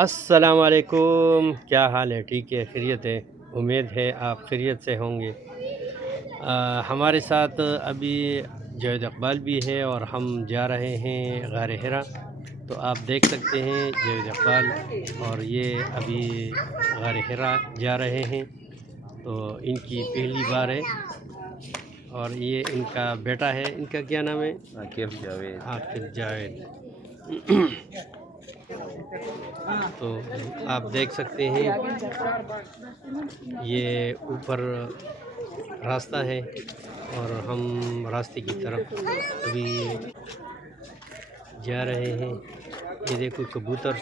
अस्सलामुअलैकुम, क्या हाल है? ठीक है, खैरियत है? उम्मीद है आप खैरियत से होंगे। हमारे साथ अभी जावेद इकबाल भी है और हम जा रहे हैं गार हिरा। तो आप देख सकते हैं जावेद इकबाल और ये अभी गार हिरा जा रहे हैं। तो इनकी पहली बार है और ये इनका बेटा है। इनका क्या नाम है? आकिब जावेद। आकिब जावेद। तो आप देख सकते हैं ये ऊपर रास्ता है और हम रास्ते की तरफ अभी जा रहे हैं। ये देखो कबूतर।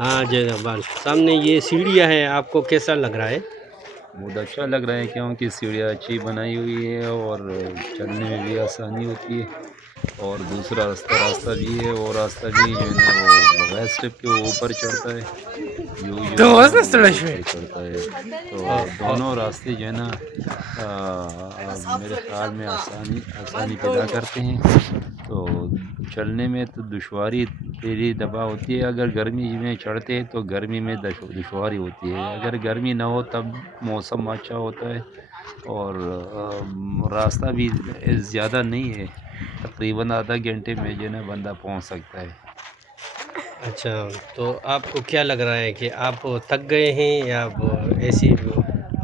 हाँ जय इकबाल, सामने ये सीढ़ियाँ है, आपको कैसा लग रहा है? बहुत अच्छा लग रहा है क्योंकि सीढ़ियाँ अच्छी बनाई हुई है और चलने में भी आसानी होती है। और दूसरा रास्ता भी है, वो रास्ता भी जो है ना वो बगैर स्टेप के वो ऊपर चढ़ता है, जो है ना वो ऊपर चढ़ता है। तो दोनों रास्ते जो है ना मेरे ख्याल में आसानी पैदा करते हैं। तो चलने में तो दुश्वारी पहली दफ़ा होती है, अगर गर्मी में चढ़ते हैं तो गर्मी में दुश्वारी होती है, अगर गर्मी ना हो तब मौसम अच्छा होता है। और रास्ता भी ज़्यादा नहीं है, तकरीबन आधा घंटे में जो है ना बंदा पहुंच सकता है। अच्छा, तो आपको क्या लग रहा है कि आप थक गए हैं या ऐसी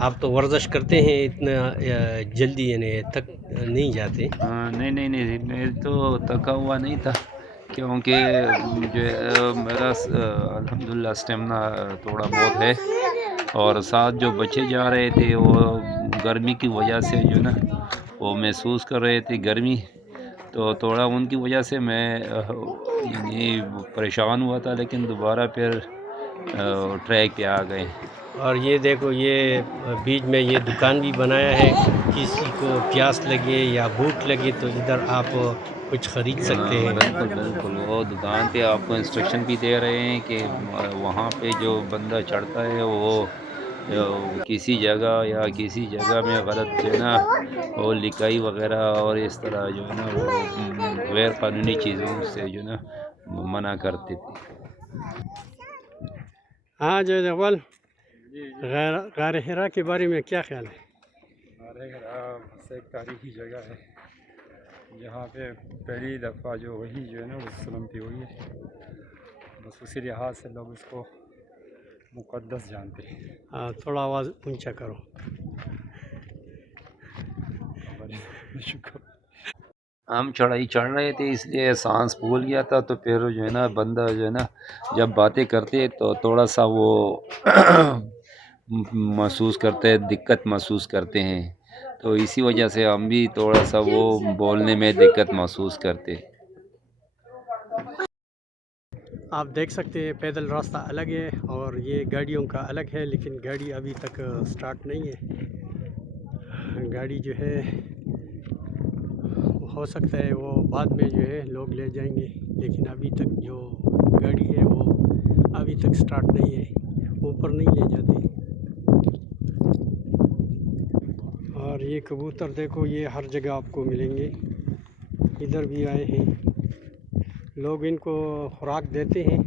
आप तो वर्जिश करते हैं इतना या जल्दी यानी थक नहीं जाते? नहीं नहीं नहीं, मैं तो थका हुआ नहीं था क्योंकि जो मेरा अल्हम्दुलिल्लाह स्टेमिना थोड़ा बहुत है। और साथ जो बच्चे जा रहे थे वो गर्मी की वजह से जो ना वो महसूस कर रहे थे गर्मी, तो थोड़ा उनकी वजह से मैं यानी परेशान हुआ था, लेकिन दोबारा फिर ट्रैक पे आ गए। और ये देखो ये बीच में ये दुकान भी बनाया है, किसी को प्यास लगे या भूख लगे तो इधर आप कुछ ख़रीद सकते हाँ हैं। बिल्कुल बिल्कुल, वो दुकान पे आपको इंस्ट्रक्शन भी दे रहे हैं कि वहाँ पे जो बंदा चढ़ता है वो किसी जगह या किसी जगह में गलत जो है ना वो लिखाई वगैरह और इस तरह जो है ना वो गैर कानूनी चीज़ों से जो है ना मना करते थे। हाँ जय इकबाल, गार हिरा के बारे में क्या ख्याल है? हमारे घर बस एक तारीखी जगह है जहाँ पे पहली दफ़ा जो वही जो है ना वो वसल्लम की हुई है, बस उसी लिहाज से लोग इसको मुक़द्दस जानते हैं। हाँ, थोड़ा आवाज़ ऊंचा करो। बड़े शुक्र। हम चढ़ाई चढ़ रहे थे इसलिए सांस फूल गया था, तो फिर जो है ना बंदा जो है ना जब बातें करते तो थोड़ा सा वो महसूस करते हैं, दिक्कत महसूस करते हैं, तो इसी वजह से हम भी थोड़ा सा वो बोलने में दिक्कत महसूस करते। आप देख सकते हैं पैदल रास्ता अलग है और ये गाड़ियों का अलग है, लेकिन गाड़ी अभी तक स्टार्ट नहीं है। गाड़ी जो है हो सकता है वो बाद में जो है लोग ले जाएंगे, लेकिन अभी तक जो गाड़ी है वो अभी तक स्टार्ट नहीं है, ऊपर नहीं ले जाती। और ये कबूतर देखो, ये हर जगह आपको मिलेंगे, इधर भी आए हैं लोग, इनको खुराक देते हैं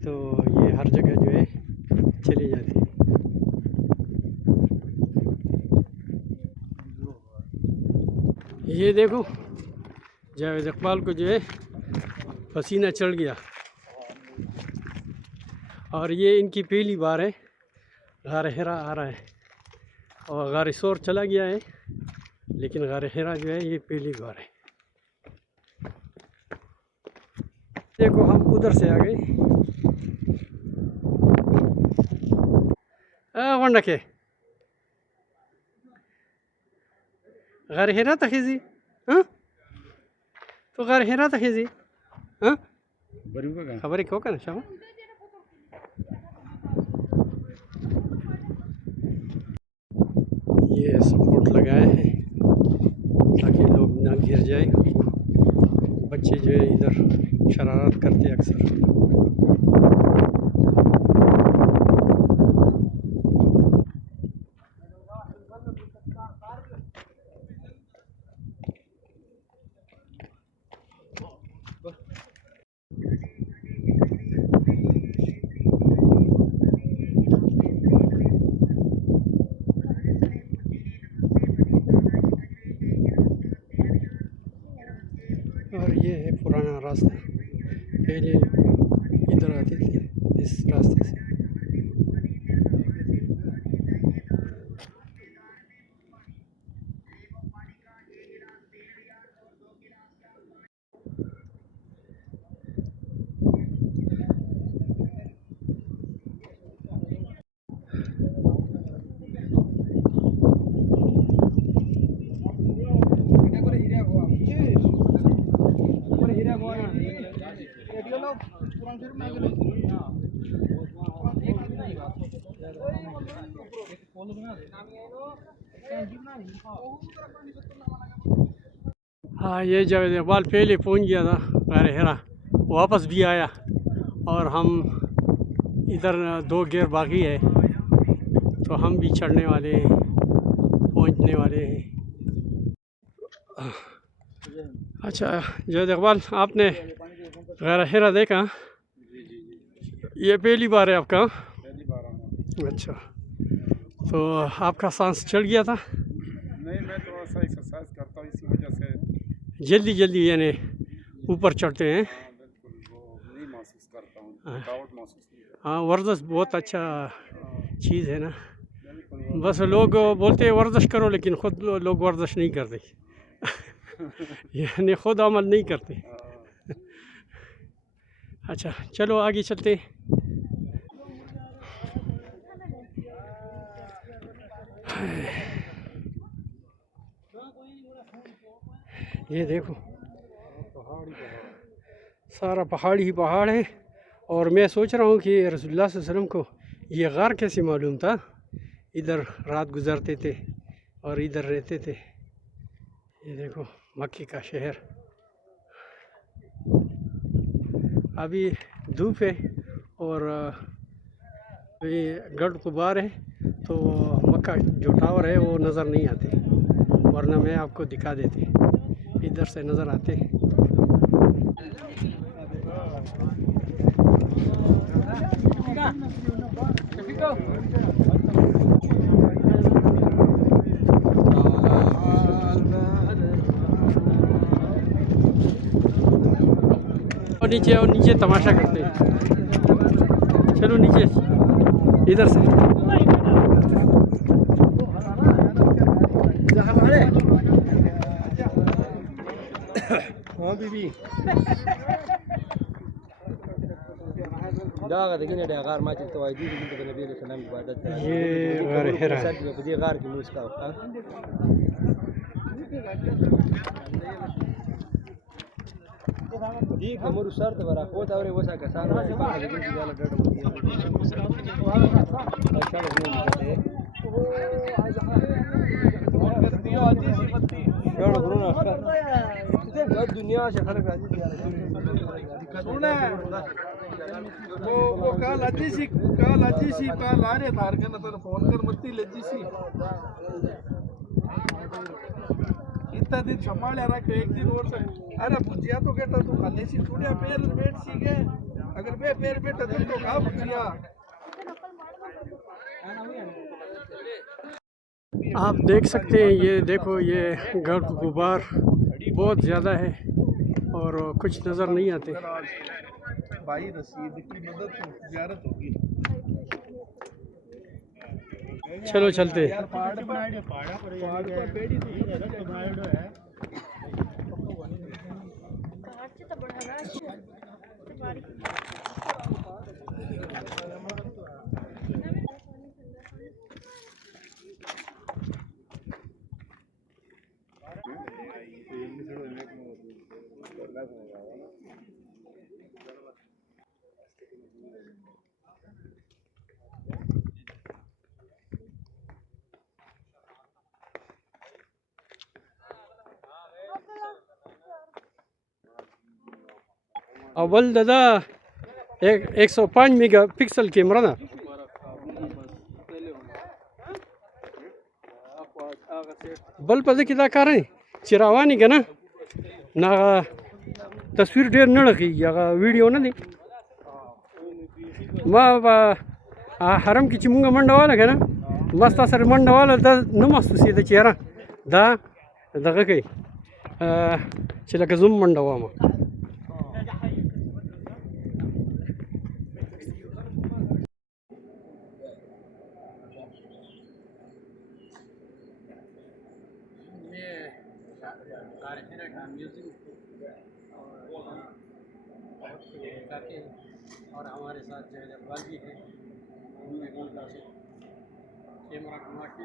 तो ये हर जगह जो है चले जाते हैं। ये देखो जावेद इकबाल को जो है पसीना चढ़ गया और ये इनकी पहली बार है गार हिरा आ रहा है, और गार सोर चला गया है लेकिन गार हिरा जो है ये पहली बार है। देखो हम उधर से आ गए वंडके गार हिरा तखिजी। हाँ तो गार हिरा तखिजी। हाँ खबर क्यों करना शाम ये सपोर्ट लगाए हैं ताकि लोग ना गिर जाए। बच्चे जो है इधर शरारत करते अक्सर। ये है पुराना रास्ता, पहले इधर आते थे इस रास्ते से। हाँ, ये जावेद इकबाल पहले पहुंच गया था गार हिरा, वापस भी आया और हम इधर 2 गेर बाकी है, तो हम भी चढ़ने वाले हैं, पहुंचने वाले हैं। अच्छा जावेद इकबाल, आपने गार हिरा देखा? ये पहली बार है आपका? पहली बार आना। अच्छा, तो आपका सांस चढ़ गया था? नहीं, मैं थोड़ा सा एक्सरसाइज करता हूँ, इसी वजह से जल्दी जल्दी यानी ऊपर चढ़ते हैं। बिल्कुल वो नहीं महसूस करता हूँ, थकावट महसूस नहीं करता। हाँ, वर्जिश बहुत अच्छा चीज़ है ना। बिल्कुल बस लोग बोलते हैं वर्जिश करो, लेकिन ख़ुद लोग वर्जिश नहीं करते यानी ख़ुद अमल नहीं करते। अच्छा चलो आगे चलते हैं। ये देखो सारा पहाड़ ही पहाड़ है, और मैं सोच रहा हूँ कि रसूलुल्लाह सल्लल्लाहु अलैहि वसल्लम को ये गार कैसे मालूम था? इधर रात गुजारते थे और इधर रहते थे। ये देखो मक्के का शहर। अभी धूप है और ये गढ़ गुबार है, तो मक्का जो टावर है वो नज़र नहीं आते, वरना मैं आपको दिखा देते, इधर से नज़र आते। और नीचे तमाशा करते हैं। चलो नीचे इधर से। हाँ बीबी ये गार हिरा दुनिया से खलक वो काल अजी सी काल आ रहे थार के ना तो फोन कर मत्ती लज्जी सी इतना दिन संभाल रहा कि एक दिन और से। अरे भुजिया तो कहता तू खाने सी थोड़ा पैर पेट सी गए, अगर मैं पैर पेट तो खा भुजिया। आप देख सकते हैं, ये देखो ये गढ़ गुबार बहुत ज़्यादा है और कुछ नज़र नहीं आते। भाई रसीद की मदद से ज़ियारत होगी। चलो चलते। अव्वल दादा 105 मेगापिक्सल कैमरा ना बल पता कितना कार है चिरावानी का ना तस्वीर ढेर न रखी वीडियो ना दी हरम की चिमुंगा मंडवाला का ना मस्त असर मंडवाला दा न मस्त सीधा चेहरा दा दगा कई sila ka zoom man daw mo. और हमारे साथ जो है इकबाल भी है, कैमरा घुमा के